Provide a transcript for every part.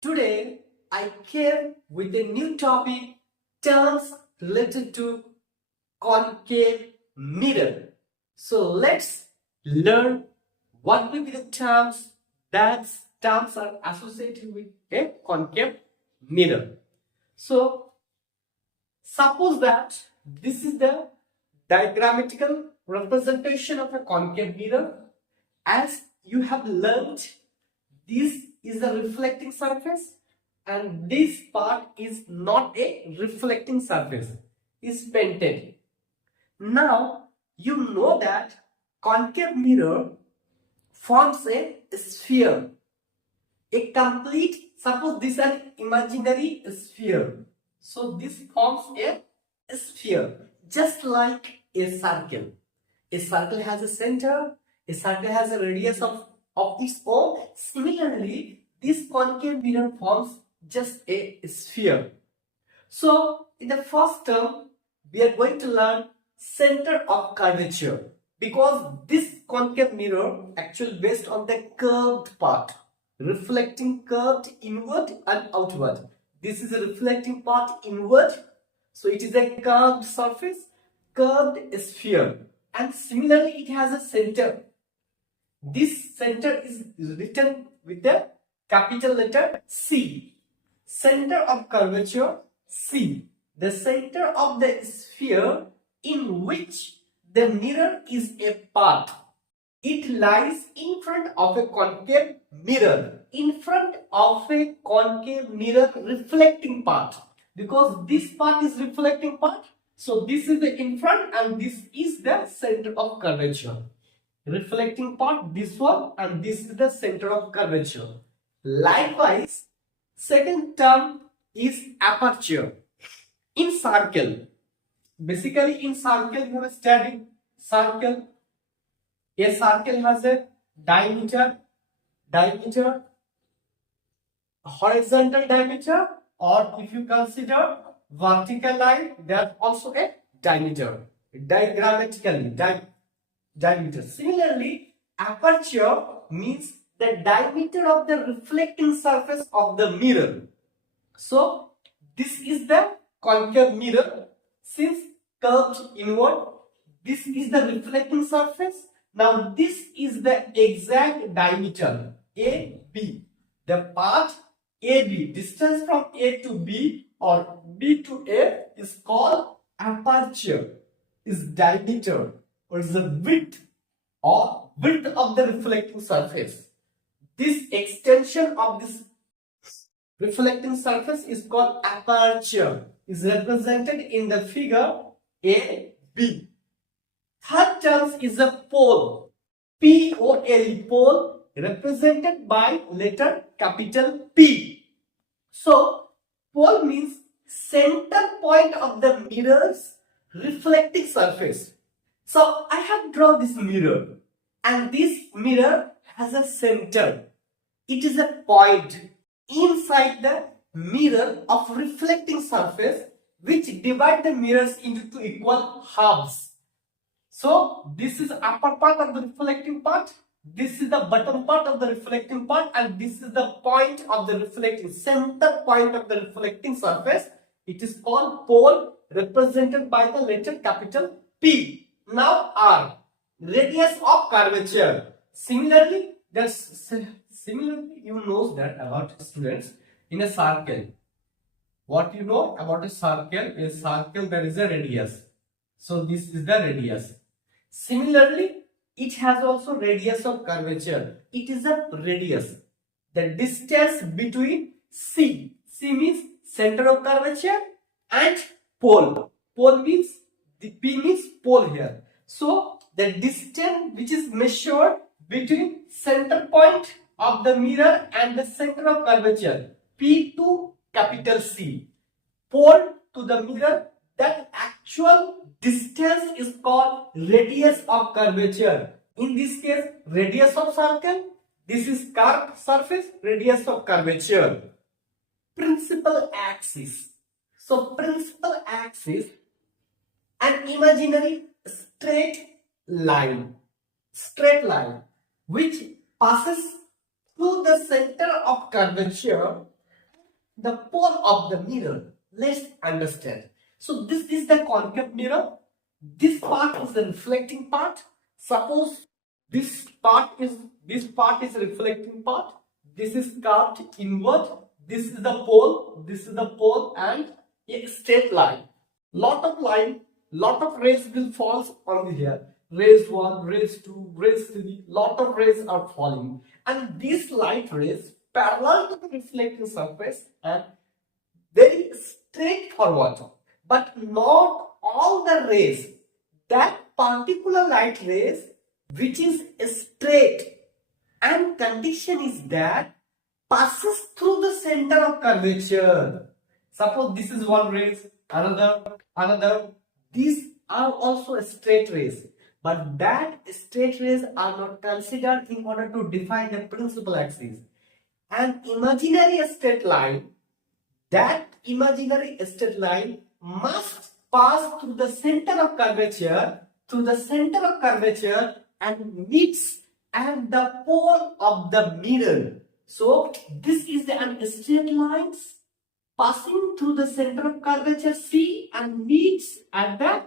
Today, I came with a new topic, terms related to concave mirror. So let's learn what will be the terms that terms are associated with a concave mirror. So suppose that this is the diagrammatical representation of a concave mirror. As you have learned, this is a reflecting surface and this part is not a reflecting surface, is painted. Now you know that concave mirror forms a sphere, a complete, suppose this is an imaginary sphere, so this forms a sphere just like a circle. A circle has a center, a circle has a radius of its own. Similarly, this concave mirror forms just a sphere. So in the first term, we are going to learn center of curvature, because this concave mirror actually based on the curved part, reflecting curved inward and outward. This is a reflecting part inward, so it is a curved surface, curved sphere, and similarly it has a center. This center is written with the capital letter C. Center of curvature C. The center of the sphere in which the mirror is a part. It lies in front of a concave mirror. In front of a concave mirror reflecting part. Because this part is reflecting part. So this is the in front and this is the center of curvature. Reflecting part, this one, and this is the center of curvature. Likewise, second term is aperture. In circle, basically in circle you have studied circle. A circle has a diameter, horizontal diameter, or if you consider vertical line, there's also a diameter. Diagrammatically, diameter. Similarly, aperture means the diameter of the reflecting surface of the mirror. So this is the concave mirror. Since curved inward, this is the reflecting surface. Now this is the exact diameter AB. The part AB, distance from A to B or B to A, is called aperture, is diameter, or is the width or width of the reflecting surface. This extension of this reflecting surface is called aperture, is represented in the figure AB. Third term is a pole, P-O-L-E, pole, represented by letter capital P. So pole means center point of the mirror's reflecting surface. So I have drawn this mirror, and this mirror has a center. It is a point inside the mirror of reflecting surface which divide the mirrors into two equal halves. So this is upper part of the reflecting part, this is the bottom part of the reflecting part, and this is the point of the reflecting, center point of the reflecting surface. It is called pole, represented by the letter capital P. Now R, radius of curvature. Similarly, you know that about students in a circle. What you know about a circle is there is a radius. So this is the radius. Similarly, it has also radius of curvature. It is a radius. The distance between C means center of curvature, and pole. Pole means, the P means pole here. So the distance which is measured between center point of the mirror and the center of curvature, P to capital C, pole to the mirror, that actual distance is called radius of curvature. In this case, radius of circle. This is curved surface, radius of curvature. Principal axis. So principal axis, an imaginary straight line which passes through the center of curvature the pole of the mirror. Let's understand. So this is the concave mirror. This part is the reflecting part. Suppose this part is reflecting part. This is curved inward. This is the pole. This is the pole and a straight line. Lot of rays will fall on here. Rays 1, rays 2, rays 3. Lot of rays are falling, and these light rays parallel to the reflecting surface and very straightforward. But not all the rays. That particular light rays which is straight, and condition is that passes through the center of curvature. Suppose this is one rays, another. These are also straight rays, but that straight rays are not considered in order to define the principal axis. An imaginary straight line, that imaginary straight line must pass through the center of curvature, and meets at the pole of the mirror. So this is an straight line passing through the center of curvature C and meets at the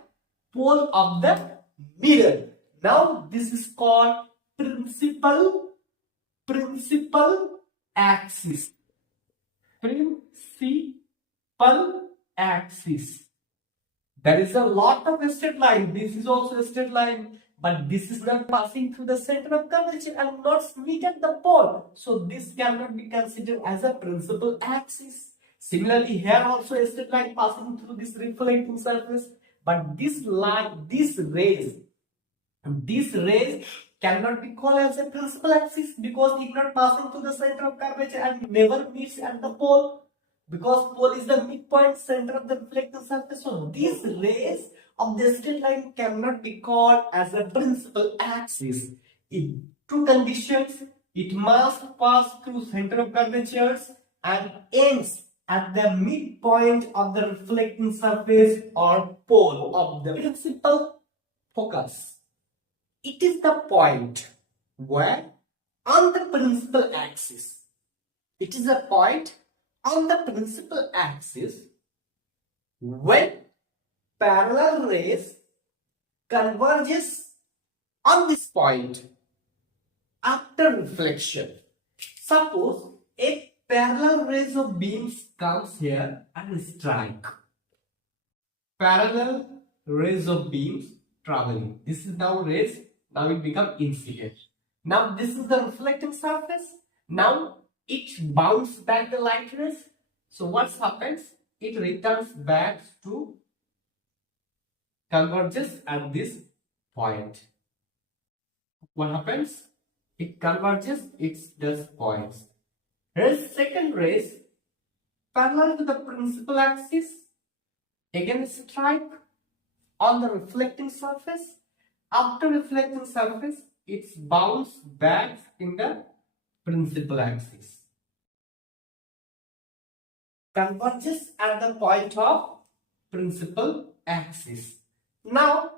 pole of the mirror. Now this is called principal axis. Principal axis. There is a lot of straight line. This is also a straight line, but this is not passing through the center of curvature and not meet at the pole. So this cannot be considered as a principal axis. Similarly, here also a straight line passing through this reflecting surface, but these rays cannot be called as a principal axis because it not passing through the center of curvature and never meets at the pole, because pole is the midpoint center of the reflecting surface. So these rays of the straight line cannot be called as a principal axis. In two conditions, it must pass through center of curvatures and ends at the midpoint of the reflecting surface or pole of the principal focus. It is the point where on the principal axis, when parallel rays converges on this point after reflection. Suppose a parallel rays of beams comes here and strike. Parallel rays of beams traveling. This is now rays. Now it becomes incident. Now this is the reflecting surface. Now it bounces back the light rays. So what happens? It returns back to converges at this point. What happens? It converges, it does points. Here's second rays parallel to the principal axis. Again strike on the reflecting surface. After reflecting surface, it's bounced back in the principal axis. Converges at the point of principal axis. Now,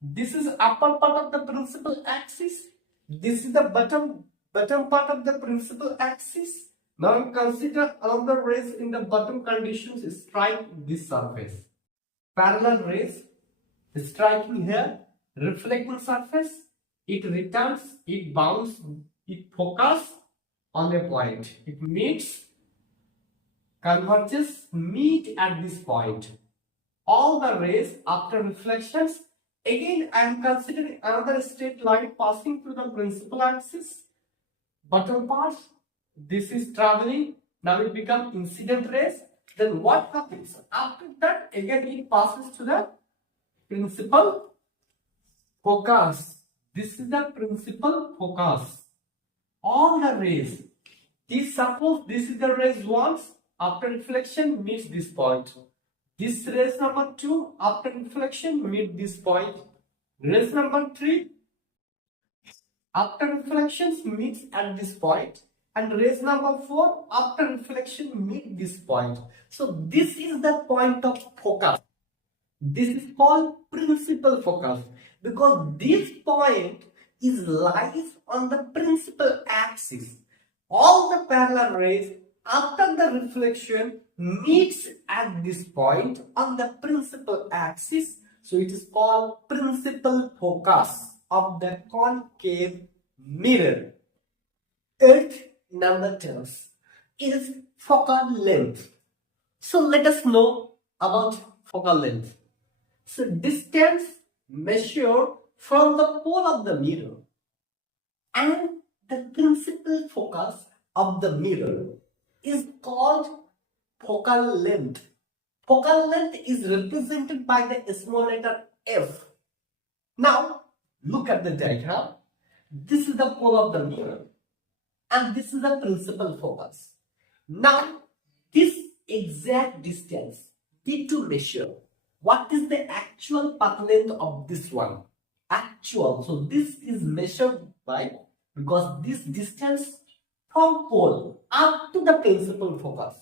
this is upper part of the principal axis. This is the bottom part of the principal axis. Now consider another rays in the bottom conditions strike this surface. Parallel rays striking here, reflecting surface, it returns, it bounces, it focuses on a point. It meets, converges, meet at this point. All the rays after reflections, again I am considering another straight line passing through the principal axis. Bottom part, this is traveling, now it becomes incident rays. Then what happens? After that, again it passes to the principal focus. This is the principal focus. All the rays. Suppose this is the rays once, after reflection meets this point. This rays number 2 after reflection meet this point. Rays number 3 after reflections meets at this point. And rays number 4 after reflection meet this point. So this is the point of focus. This is called principal focus because this point lies on the principal axis. All the parallel rays after the reflection meets at this point on the principal axis, so it is called principal focus of the concave mirror. Eighth number terms is focal length. So let us know about focal length. So distance measured from the pole of the mirror and the principal focus of the mirror is called focal length. Focal length is represented by the small letter f. Now look at the diagram. This is the pole of the mirror and this is the principal focus. Now this exact distance need to measure. What is the actual path length of this one? Actual. So this is measured by, because this distance from pole up to the principal focus,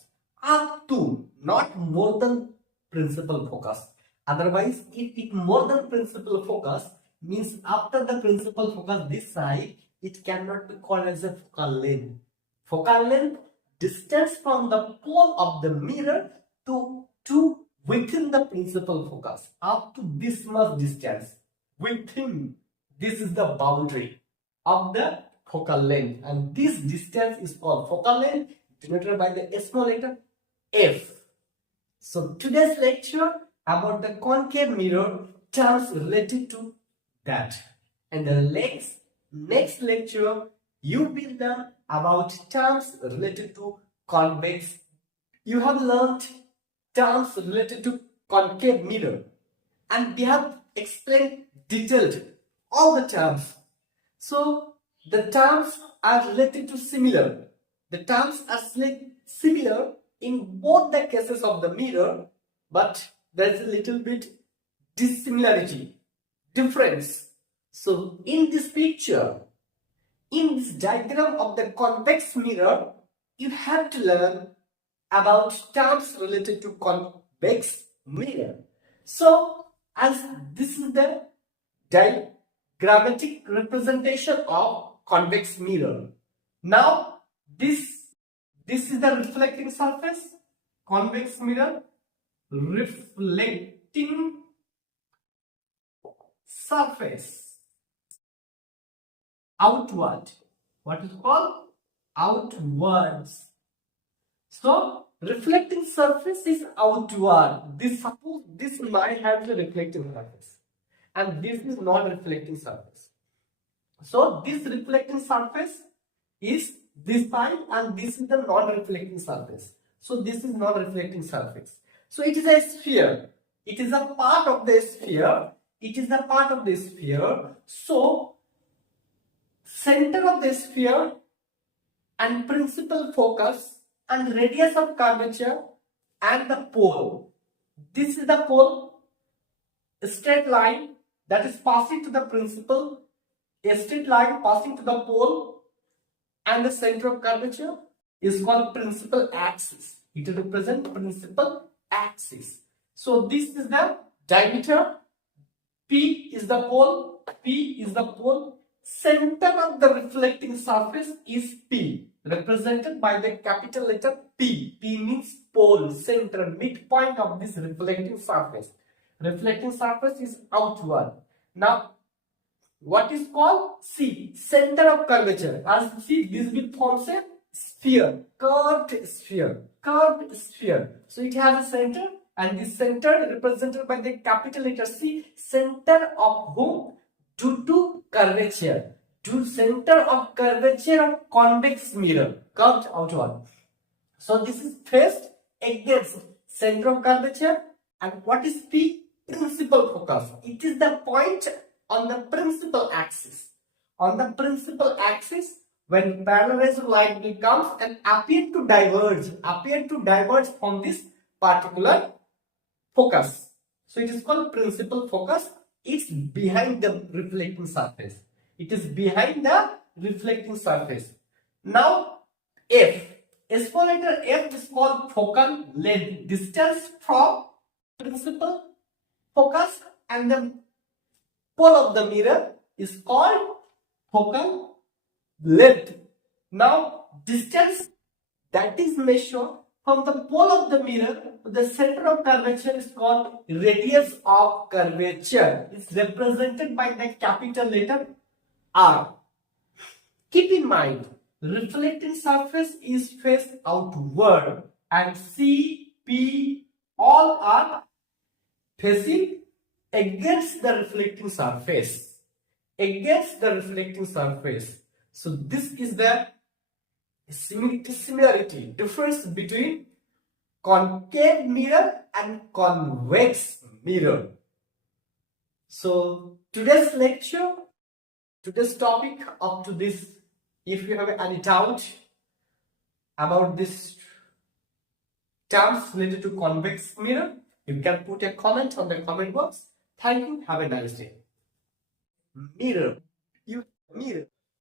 up to, not more than principal focus. Otherwise, if it more than principal focus, means after the principal focus this side, it cannot be called as a focal length. Focal length, distance from the pole of the mirror to within the principal focus, up to this much distance. Within, this is the boundary of the focal length, and this distance is called focal length, denoted by the small letter f. So today's lecture about the concave mirror, terms related to that, and the next lecture you will learn about terms related to convex. You have learned terms related to concave mirror, and we have explained detailed all the terms. So the terms are related to similar. The terms are similar in both the cases of the mirror, but there is a little bit dissimilarity, difference. So in this picture, in this diagram of the convex mirror, you have to learn about terms related to convex mirror. So as this is the diagrammatic representation of convex mirror. Now this is the reflecting surface, convex mirror, reflecting surface, outward. What is called? Outwards. So reflecting surface is outward. Suppose this might have the reflecting surface, and this is non-reflecting surface. So this reflecting surface is this side, and this is the non-reflecting surface. So this is non-reflecting surface. So it is a sphere. It is a part of the sphere. It is a part of the sphere. So center of the sphere and principal focus and radius of curvature and the pole. This is the pole, a straight line that is passing to the principal, a straight line passing to the pole, and the center of curvature is called principal axis. It represents principal axis. So this is the diameter, P is the pole, P is the pole. Center of the reflecting surface is P, represented by the capital letter P. P means pole, center, midpoint of this reflecting surface. Reflecting surface is outward. Now, what is called C, center of curvature. As you see, this will form a sphere, curved sphere, curved sphere. So it has a center, and this center represented by the capital letter C, center of whom? Due to curvature, to center of curvature of convex mirror, curved outward. So this is faced against center of curvature. And what is P? Principal focus. It is the point on the principal axis. On the principal axis, when parallel line will come and appear to diverge from this particular focus. So it is called principal focus. It's behind the reflecting surface. It is behind the reflecting surface. Now F. Small letter F is called focal length. Distance from principal focus and the pole of the mirror is called focal length. Now distance that is measured from the pole of the mirror to the center of curvature is called radius of curvature. It's represented by the capital letter R. Keep in mind, reflecting surface is faced outward and C, P all are facing against the reflecting surface. Against the reflecting surface. So this is the similarity, difference between concave mirror and convex mirror. So today's lecture, today's topic up to this, if you have any doubt about this terms related to convex mirror, you can put a comment on the comment box. Thank you. Have a nice day. Mirror. Mirror.